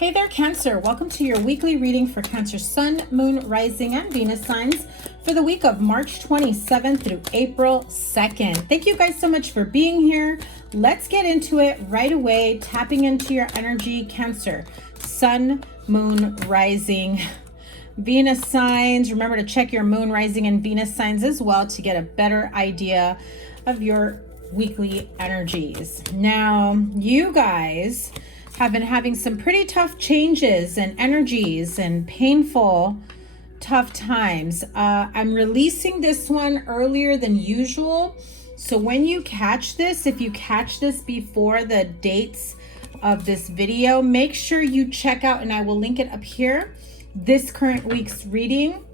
Hey there, Cancer. Welcome to your weekly reading for Cancer Sun, Moon, Rising, and Venus signs for the week of March 27th through April 2nd. Thank you guys so much for being here. Let's get into it right away, tapping into your energy, Cancer. Sun, Moon, Rising, Venus signs. Remember to check your Moon, Rising, and Venus signs as well to get a better idea of your weekly energies. Now, you guys have been having some pretty tough changes and energies and painful, tough times. I'm releasing this one earlier than usual. So when you catch this, if you catch this before the dates of this video, make sure you check out, and I will link it up here, this current week's reading.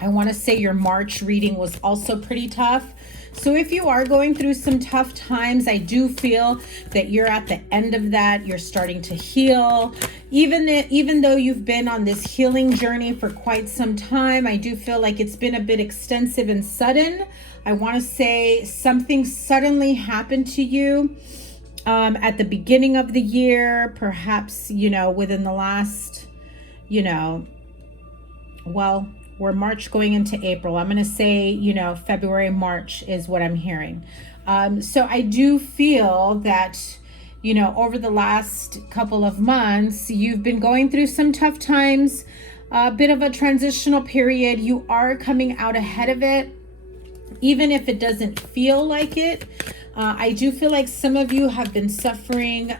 I want to say your March reading was also pretty tough. So if you are going through some tough times, I do feel that you're at the end of that. You're starting to heal. Even though you've been on this healing journey for quite some time, I do feel like it's been a bit extensive and sudden. I want to say something suddenly happened to you at the beginning of the year, perhaps, within the last, we're March going into April. I'm going to say, February, March is what I'm hearing. So I do feel that, over the last couple of months, you've been going through some tough times, a bit of a transitional period. You are coming out ahead of it, even if it doesn't feel like it. I do feel like some of you have been suffering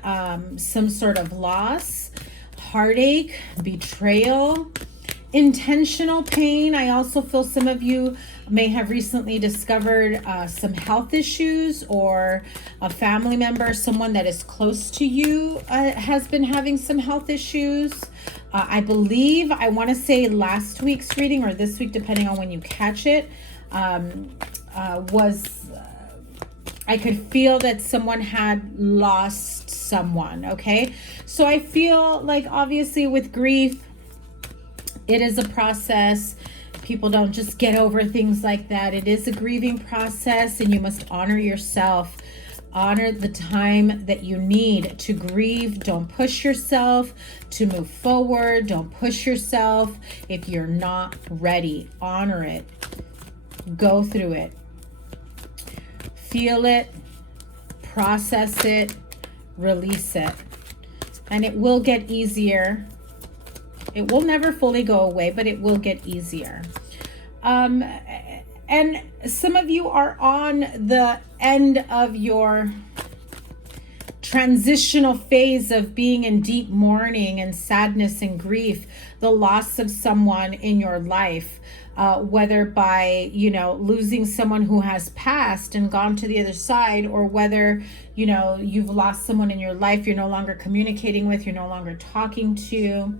some sort of loss, heartache, betrayal, intentional pain. I also feel some of you may have recently discovered some health issues, or a family member, someone that is close to you has been having some health issues. I believe, I want to say last week's reading or this week, depending on when you catch it, I could feel that someone had lost someone, okay? So I feel like, obviously, with grief, it is a process. People don't just get over things like that. It is a grieving process, and you must honor yourself. Honor the time that you need to grieve. Don't push yourself to move forward. Don't push yourself if you're not ready. Honor it. Go through it. Feel it. Process it. Release it. And it will get easier. It will never fully go away, but it will get easier. And some of you are on the end of your transitional phase of being in deep mourning and sadness and grief, the loss of someone in your life, whether by, losing someone who has passed and gone to the other side, or whether, you've lost someone in your life you're no longer communicating with, you're no longer talking to.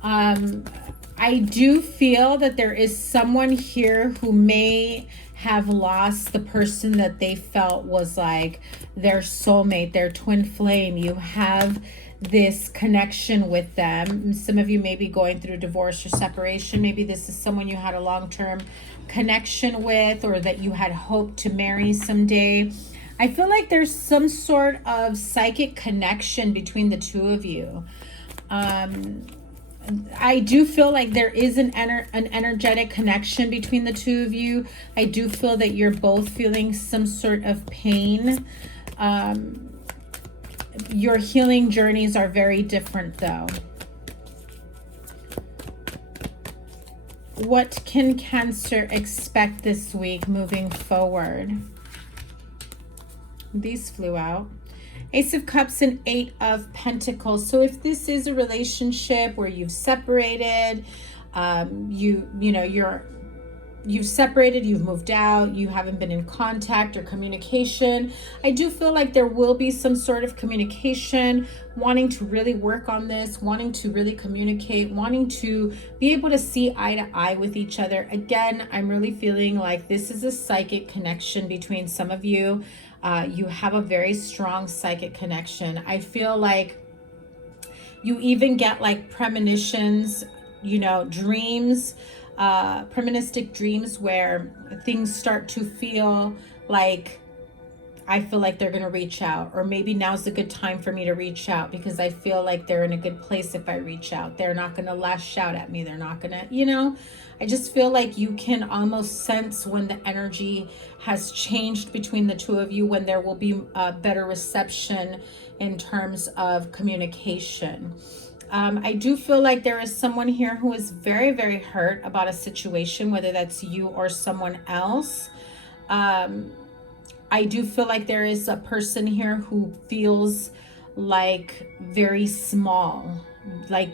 I do feel that there is someone here who may have lost the person that they felt was like their soulmate, their twin flame. You have this connection with them. Some of you may be going through divorce or separation. Maybe this is someone you had a long-term connection with, or that you had hoped to marry someday. I feel like there's some sort of psychic connection between the two of you. I do feel like there is an energetic connection between the two of you. I do feel that you're both feeling some sort of pain. Your healing journeys are very different, though. What can Cancer expect this week moving forward? These flew out. Ace of Cups and Eight of Pentacles. So if this is a relationship where you've separated, you've separated, you've moved out, you haven't been in contact or communication, I do feel like there will be some sort of communication, wanting to really work on this, wanting to really communicate, wanting to be able to see eye to eye with each other. Again, I'm really feeling like this is a psychic connection between some of you. You have a very strong psychic connection. I feel like you even get like premonitions, dreams, premoninistic dreams where things start to feel like I feel like they're going to reach out, or maybe now's a good time for me to reach out because I feel like they're in a good place if I reach out. They're not going to lash out at me. They're not going to, you know, I just feel like you can almost sense when the energy has changed between the two of you, when there will be a better reception in terms of communication. I do feel like there is someone here who is very, very hurt about a situation, whether that's you or someone else. I do feel like there is a person here who feels like very small, like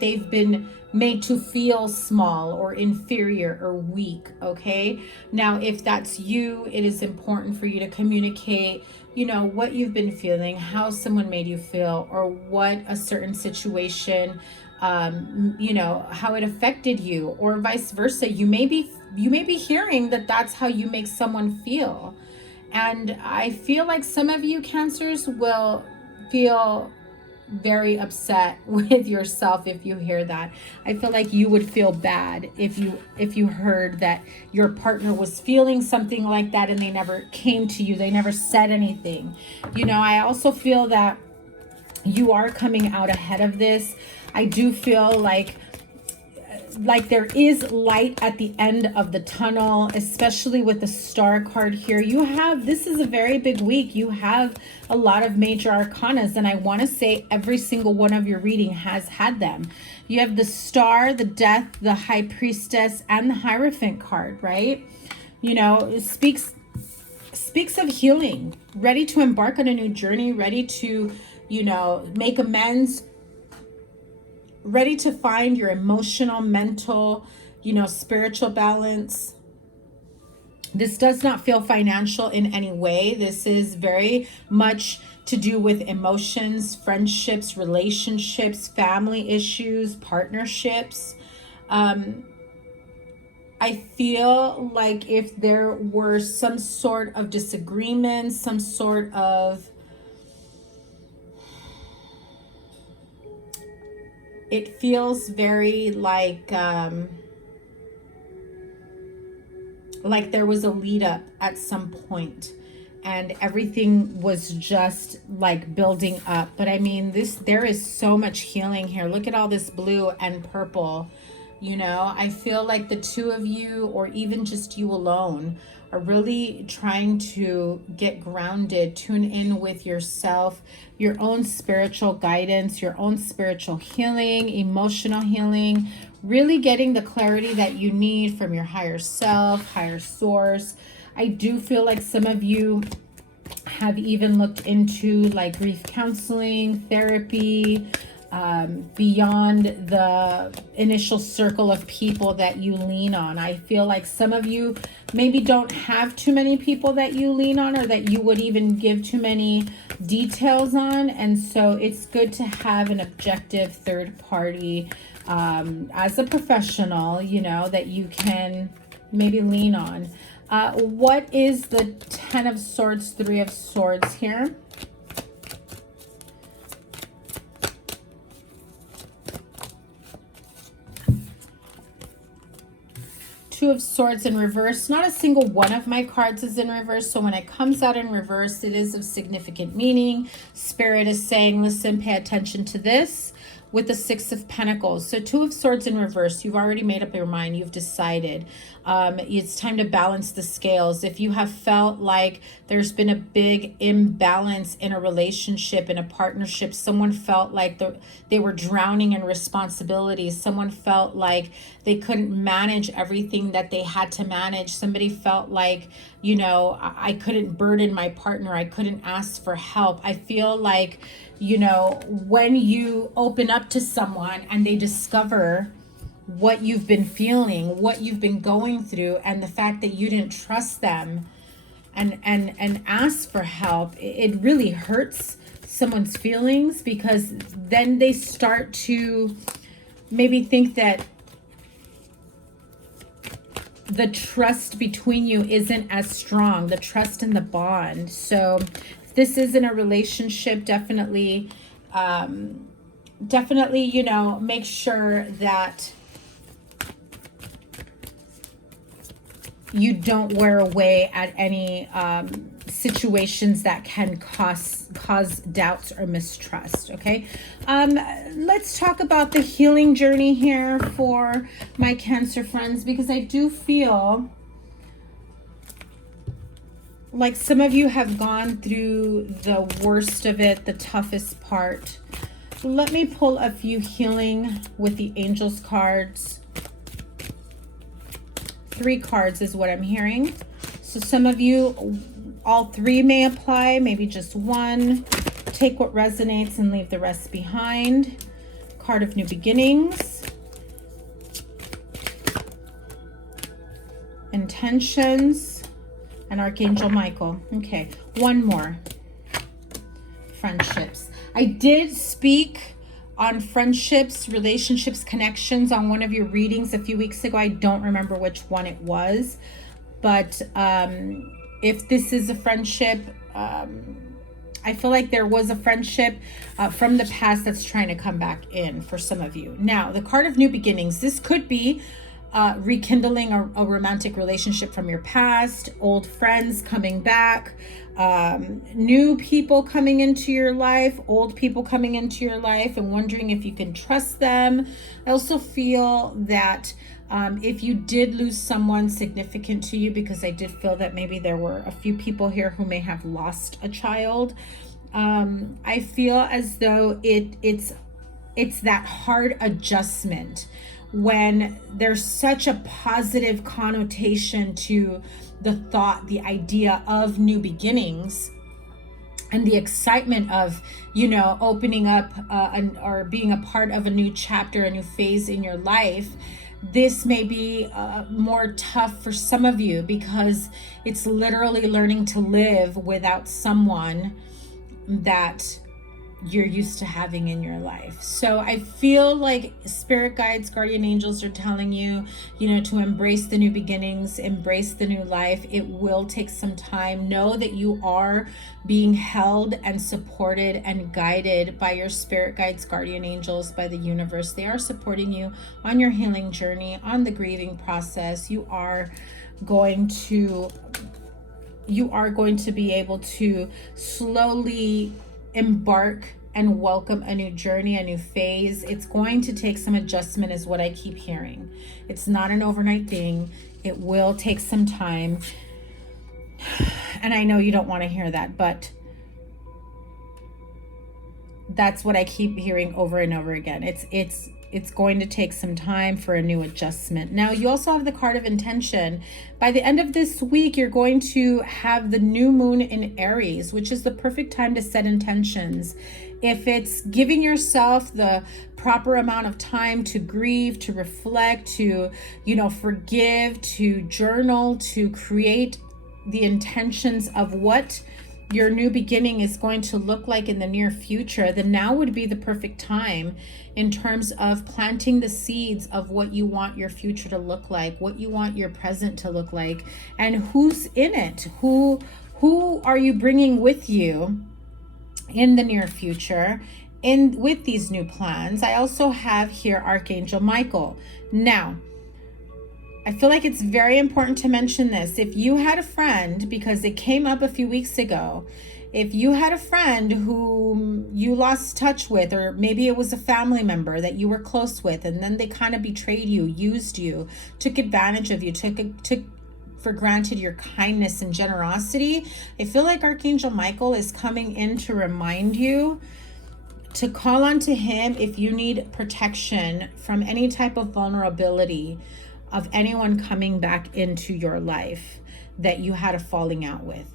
they've been made to feel small or inferior or weak. Okay, now if that's you, it is important for you to communicate, you know, what you've been feeling, how someone made you feel, or what a certain situation, you know, how it affected you, or vice versa. You may be hearing that that's how you make someone feel. And I feel like some of you Cancers will feel very upset with yourself if you hear that. I feel like you would feel bad if you heard that your partner was feeling something like that and they never came to you. They never said anything. You know, I also feel that you are coming out ahead of this. I do feel like there is light at the end of the tunnel, especially with the Star card here. This is a very big week. You have a lot of major arcanas, and I want to say every single one of your reading has had them. You have the Star, the Death, the High Priestess, and the Hierophant card, right? You know, it speaks of healing, ready to embark on a new journey, ready to, you know, make amends, ready to find your emotional, mental, you know, spiritual balance. This does not feel financial in any way. This is very much to do with emotions, friendships, relationships, family issues, partnerships. I feel like if there were some sort of disagreement, some sort of, it feels very like there was a lead up at some point and everything was just like building up. But I mean, there is so much healing here. Look at all this blue and purple. You know, I feel like the two of you, or even just you alone, are really trying to get grounded, tune in with yourself, your own spiritual guidance, your own spiritual healing, emotional healing, really getting the clarity that you need from your higher self, higher source. I do feel like some of you have even looked into like grief counseling, therapy, beyond the initial circle of people that you lean on. I feel like some of you maybe don't have too many people that you lean on, or that you would even give too many details on. And so it's good to have an objective third party as a professional, you know, that you can maybe lean on. What is the Ten of Swords, Three of Swords here? Two of Swords in reverse. Not a single one of my cards is in reverse, so when it comes out in reverse, it is of significant meaning. Spirit is saying, listen, pay attention to this. With the Six of Pentacles, so Two of Swords in reverse, you've already made up your mind, you've decided. It's time to balance the scales. If you have felt like there's been a big imbalance in a relationship, in a partnership, someone felt like they were drowning in responsibilities, someone felt like they couldn't manage everything that they had to manage, somebody felt like, you know, I couldn't burden my partner, I couldn't ask for help. I feel like, you know, when you open up to someone and they discover what you've been feeling, what you've been going through, and the fact that you didn't trust them and ask for help, it really hurts someone's feelings, because then they start to maybe think that the trust between you isn't as strong, the trust in the bond. So if this is in a relationship, definitely, you know, make sure that you don't wear away at any situations that can cause doubts or mistrust. Okay, let's talk about the healing journey here for my Cancer friends, because I do feel like some of you have gone through the worst of it, the toughest part. Let me pull a few healing with the angels cards. 3 cards is what I'm hearing. So some of you, all 3 may apply, maybe just 1. Take what resonates and leave the rest behind. Card of New Beginnings. Intentions. And Archangel Michael. Okay, 1 more. Friendships. I did speak on friendships, relationships, connections on one of your readings a few weeks ago. I don't remember which one it was. But if this is a friendship, I feel like there was a friendship from the past that's trying to come back in for some of you. Now, the card of New Beginnings. This could be rekindling a romantic relationship from your past, old friends coming back, new people coming into your life, old people coming into your life and wondering if you can trust them. I also feel that if you did lose someone significant to you, because I did feel that maybe there were a few people here who may have lost a child, I feel as though it's that hard adjustment when there's such a positive connotation to the thought, the idea of new beginnings, and the excitement of, you know, opening up or being a part of a new chapter, a new phase in your life. This may be more tough for some of you because it's literally learning to live without someone that you're used to having in your life. So I feel like spirit guides, guardian angels are telling you, you know, to embrace the new beginnings, embrace the new life. It will take some time. Know that you are being held and supported and guided by your spirit guides, guardian angels, by the universe. They are supporting you on your healing journey, on the grieving process. You are going to be able to slowly embark and welcome a new journey, a new phase. It's going to take some adjustment is what I keep hearing. It's not an overnight thing. It will take some time. And I know you don't want to hear that, but that's what I keep hearing over and over again. It's going to take some time for a new adjustment. Now, you also have the card of intention. By the end of this week, you're going to have the new moon in Aries, which is the perfect time to set intentions. If it's giving yourself the proper amount of time to grieve, to reflect, to, you know, forgive, to journal, to create the intentions of what your new beginning is going to look like in the near future, then now would be the perfect time in terms of planting the seeds of what you want your future to look like, what you want your present to look like, and who's in it. Who are you bringing with you in the near future with these new plans? I also have here Archangel Michael. Now, I feel like it's very important to mention this. If you had a friend, because it came up a few weeks ago, if you had a friend who you lost touch with, or maybe it was a family member that you were close with, and then they kind of betrayed you, used you, took advantage of you, took for granted your kindness and generosity, I feel like Archangel Michael is coming in to remind you to call on to him if you need protection from any type of vulnerability of anyone coming back into your life that you had a falling out with.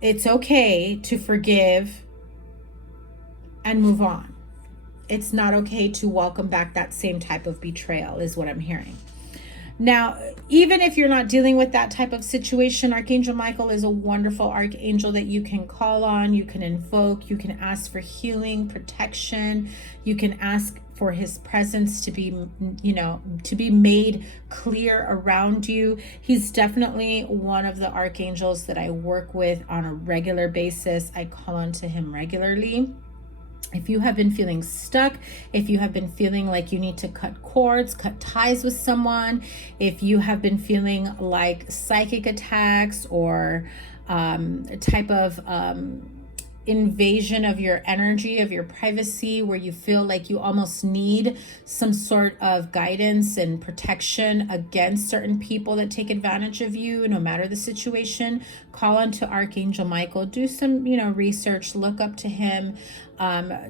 It's okay to forgive and move on. It's not okay to welcome back that same type of betrayal, is what I'm hearing. Now, even if you're not dealing with that type of situation, Archangel Michael is a wonderful archangel that you can call on, you can invoke, you can ask for healing, protection, you can ask for his presence to be, you know, to be made clear around you. He's definitely one of the archangels that I work with on a regular basis. I call on to him regularly. If you have been feeling stuck, if you have been feeling like you need to cut cords, cut ties with someone, if you have been feeling like psychic attacks or type of invasion of your energy, of your privacy, where you feel like you almost need some sort of guidance and protection against certain people that take advantage of you, no matter the situation. Call on to Archangel Michael. Do some, research, look up to him,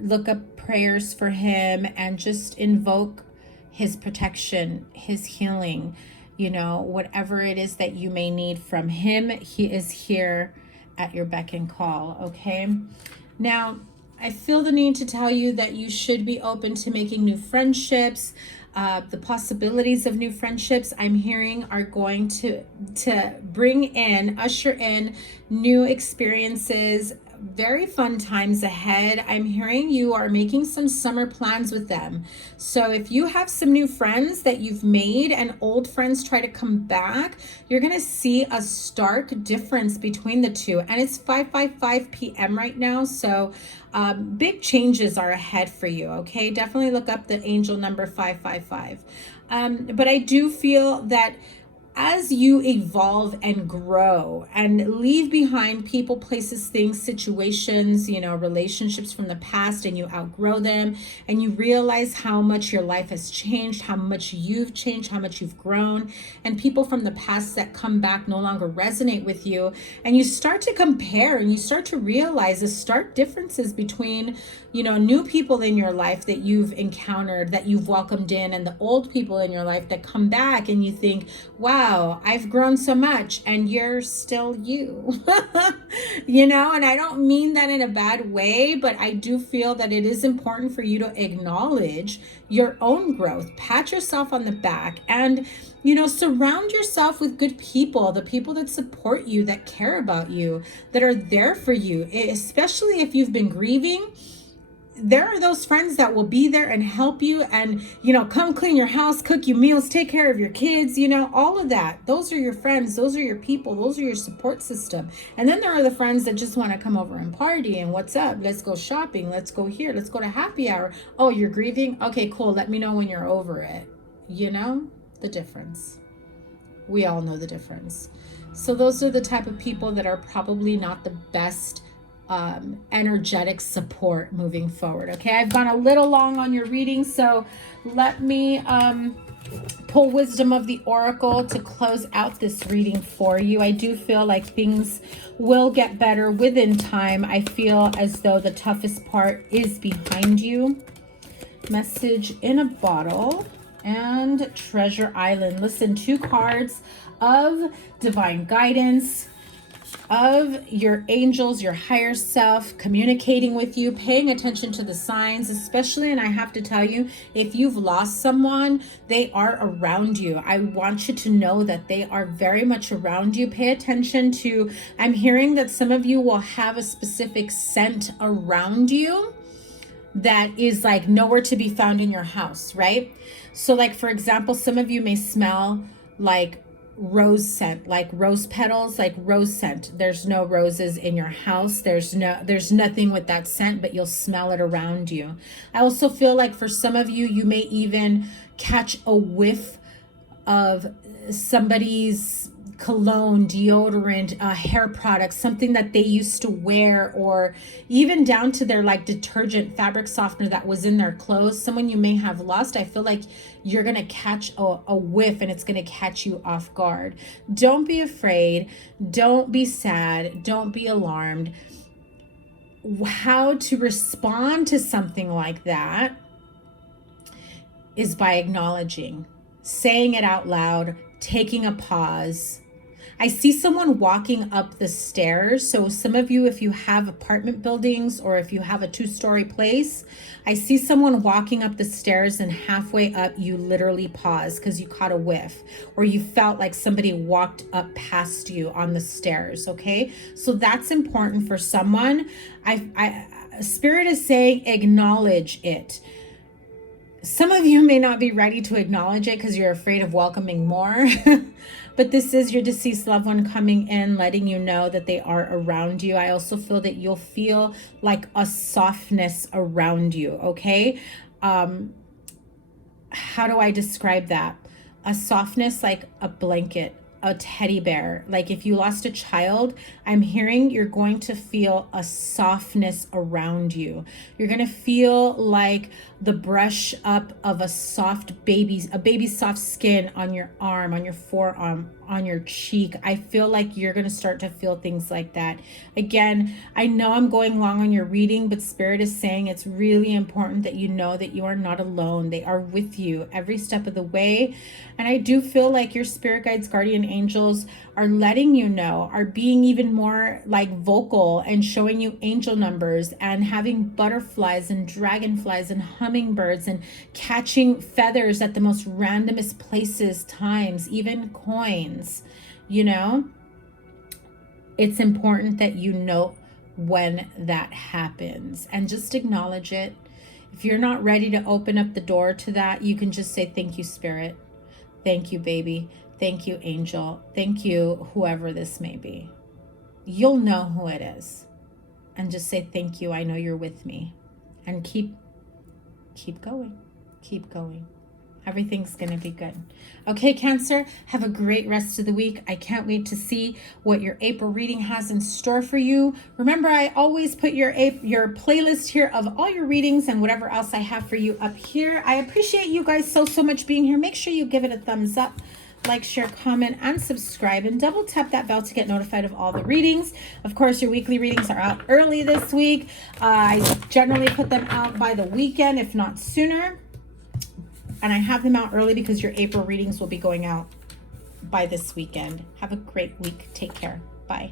look up prayers for him, and just invoke his protection, his healing, whatever it is that you may need from him. He is here at your beck and call. Okay, now I feel the need to tell you that you should be open to making new friendships. The possibilities of new friendships, I'm hearing, are going to usher in new experiences, very fun times ahead. I'm hearing you are making some summer plans with them. So if you have some new friends that you've made and old friends try to come back, you're going to see a stark difference between the two. And it's 5:55 p.m. right now. So big changes are ahead for you. Okay, definitely look up the angel number 555. But I do feel that as you evolve and grow and leave behind people, places, things, situations, relationships from the past, and you outgrow them, and you realize how much your life has changed, how much you've changed, how much you've grown, and people from the past that come back no longer resonate with you, and you start to compare and you start to realize the stark differences between new people in your life that you've encountered, that you've welcomed in, and the old people in your life that come back, and you think, wow, I've grown so much, and you're still you. And I don't mean that in a bad way, but I do feel that it is important for you to acknowledge your own growth, pat yourself on the back, and surround yourself with good people, the people that support you, that care about you, that are there for you, especially if you've been grieving. There are those friends that will be there and help you and, come clean your house, cook you meals, take care of your kids, all of that. Those are your friends. Those are your people. Those are your support system. And then there are the friends that just want to come over and party and what's up? Let's go shopping. Let's go here. Let's go to happy hour. Oh, you're grieving? Okay, cool. Let me know when you're over it. The difference. We all know the difference. So those are the type of people that are probably not the best energetic support moving forward. Okay, I've gone a little long on your reading, so let me pull wisdom of the oracle to close out this reading for you. I do feel like things will get better within time. I feel as though the toughest part is behind you. Message in a bottle and Treasure Island. Listen, 2 cards of divine guidance, of your angels, your higher self communicating with you, paying attention to the signs, especially, and I have to tell you, if you've lost someone, they are around you. I want you to know that they are very much around you. Pay attention to, I'm hearing that some of you will have a specific scent around you that is like nowhere to be found in your house, right? So like, for example, some of you may smell like rose scent, like rose petals, like rose scent. There's no roses in your house. There's nothing with that scent, but you'll smell it around you. I also feel like for some of you, you may even catch a whiff of somebody's cologne, deodorant, hair product, something that they used to wear, or even down to their like detergent, fabric softener that was in their clothes, someone you may have lost. I feel like you're going to catch a whiff and it's going to catch you off guard. Don't be afraid. Don't be sad. Don't be alarmed. How to respond to something like that is by acknowledging, saying it out loud, taking a pause. I see someone walking up the stairs. So some of you, if you have apartment buildings or if you have a 2-story place, I see someone walking up the stairs, and halfway up, you literally pause because you caught a whiff or you felt like somebody walked up past you on the stairs. Okay. So that's important for someone. Spirit is saying, acknowledge it. Some of you may not be ready to acknowledge it because you're afraid of welcoming more. But this is your deceased loved one coming in, letting you know that they are around you. I also feel that you'll feel like a softness around you, okay? How do I describe that? A softness like a blanket a teddy bear. Like if you lost a child, I'm hearing you're going to feel a softness around you. You're going to feel like the brush up of a baby's soft skin on your arm, on your forearm, on your cheek. I feel like you're going to start to feel things like that. Again, I know I'm going long on your reading, but Spirit is saying it's really important that you know that you are not alone. They are with you every step of the way. And I do feel like your spirit guides, guardian angels are letting you know, are being even more like vocal and showing you angel numbers and having butterflies and dragonflies and hummingbirds and catching feathers at the most randomest places, times, even coins. You know, it's important that you know when that happens and just acknowledge it. If you're not ready to open up the door to that, you can just say, thank you, Spirit. Thank you, baby. Thank you, angel. Thank you, whoever this may be. You'll know who it is. And just say, thank you. I know you're with me. And keep going. Keep going. Everything's going to be good. Okay, Cancer, have a great rest of the week. I can't wait to see what your April reading has in store for you. Remember, I always put your playlist here of all your readings and whatever else I have for you up here. I appreciate you guys so much being here. Make sure you give it a thumbs up, like, share, comment, and subscribe, and double tap that bell to get notified of all the readings. Of course, your weekly readings are out early this week. I generally put them out by the weekend, if not sooner. And I have them out early because your April readings will be going out by this weekend. Have a great week. Take care. Bye.